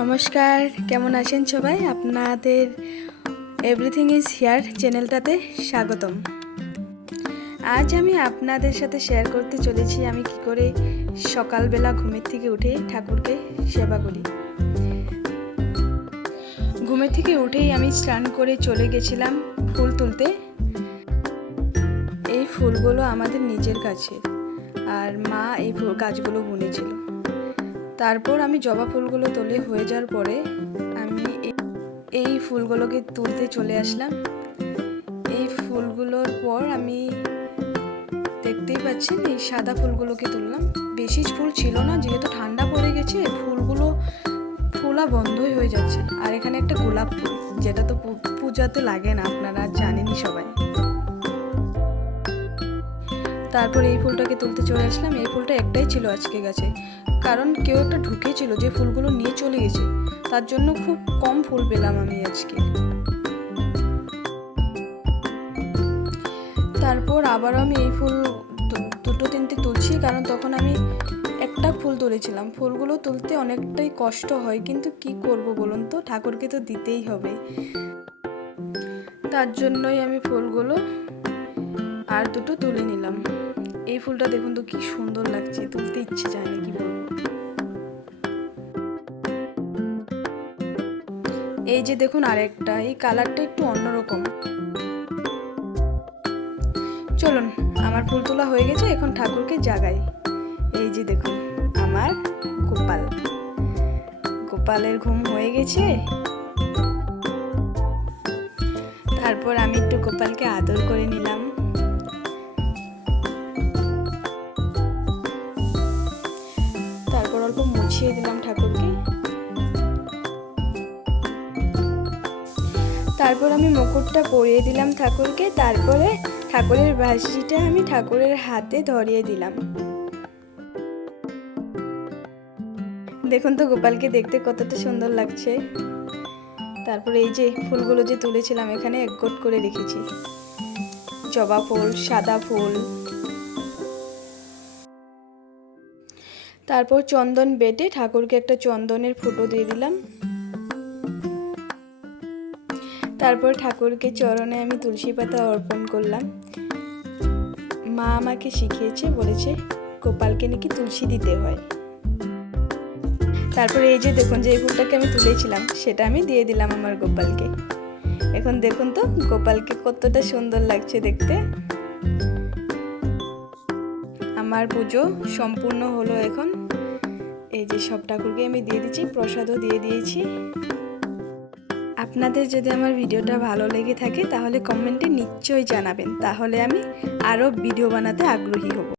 নমস্কার, কেমন আছেন সবাই? আপনাদের এভরিথিং ইজ হিয়ার চ্যানেলটাতে স্বাগতম। আজ আমি আপনাদের সাথে শেয়ার করতে চলেছি আমি কি করে সকালবেলা ঘুমের থেকে উঠে ঠাকুরকে সেবা করি। ঘুমের থেকে উঠেই আমি স্নান করে চলে গেছিলাম ফুল তুলতে। এই ফুলগুলো আমাদের নিজের কাছে, আর মা এই গাছগুলো বুনেছিল। তারপর আমি জবা ফুলগুলো তুলে হয়ে যাওয়ার পরে আমি এই ফুলগুলোকে তুলতে চলে আসলাম। এই ফুলগুলোর পর আমি দেখতেই পাচ্ছেন এই সাদা ফুলগুলোকে তুললাম। বেশি ফুল ছিল না, যেহেতু ঠান্ডা পড়ে গেছে ফুলগুলো ফোলা বন্ধই হয়ে যাচ্ছে। আর এখানে একটা গোলাপ ফুল, যেটা তো পূজাতে লাগে না, আপনারা জানেনই সবাই। তারপর এই ফুলটাকে তুলতে চলে আসলাম। এই ফুলটা একটাই ছিল আজকে গাছে, কারণ কেউ একটা ঢুকেছিল যে ফুলগুলো নিয়ে চলে গেছে, তার জন্য খুব কম ফুল পেলাম আমি আজকে। তারপর আবারও আমি এই ফুল দুটো তিনটে তুলছি, কারণ তখন আমি একটা ফুল তুলেছিলাম। ফুলগুলো তুলতে অনেকটাই কষ্ট হয়, কিন্তু কি করব বলুন তো, ঠাকুরকে তো দিতেই হবে। তার জন্যই আমি ফুলগুলো আর দুটো তুলে নিলাম। এই ফুলটা দেখুন তো কি সুন্দর লাগছে, তুলতে ইচ্ছে যায় না, কি বলবো। এই যে দেখুন আরেকটা, এই কালারটা একটু অন্যরকম। চলুন, আমার ফুল তোলা হয়ে গেছে, এখন ঠাকুরকে জাগাই। এই যে দেখুন আমার গোপালের ঘুম হয়ে গেছে। তারপর আমি একটু গোপালকে আদর করে নিলাম। তারপর অল্প মুছিয়ে দিলাম ঠাকুরকে। তারপর আমি মুকুটটা পরিয়ে দিলাম ঠাকুরকে। তারপরে ঠাকুরের বাঁশিটা আমি ঠাকুরের হাতে ধরিয়ে দিলাম। দেখুন তো গোপালকে দেখতে কতটা সুন্দর লাগছে। তারপরে এই যে ফুলগুলো যে তুলেছিলাম এখানে একগোট করে রেখেছি, জবা ফুল, সাদা ফুল। তারপর চন্দন বেটে ঠাকুরকে একটা চন্দনের ফুটো দিয়ে দিলাম। তারপর ঠাকুরকে চরণে আমি তুলসী পাতা অর্পণ করলাম। মা আমাকে শিখিয়েছে, বলেছে গোপালকে নাকি তুলসী দিতে হয়। তারপরে এই যে দেখুন যে এই ফুলটাকে আমি তুলেছিলাম সেটা আমি দিয়ে দিলাম আমার গোপালকে। এখন দেখুন তো গোপালকে কতটা সুন্দর লাগছে দেখতে। আমার পুজো সম্পূর্ণ হলো। এখন এই যে সব ঠাকুরকে আমি দিয়ে দিচ্ছি, প্রসাদও দিয়ে দিয়েছি। আপনাদের যদি আমার ভিডিওটা ভালো লেগে থাকে তাহলে কমেন্টে নিশ্চয়ই জানাবেন, তাহলে আমি আরও ভিডিও বানাতে আগ্রহী হব।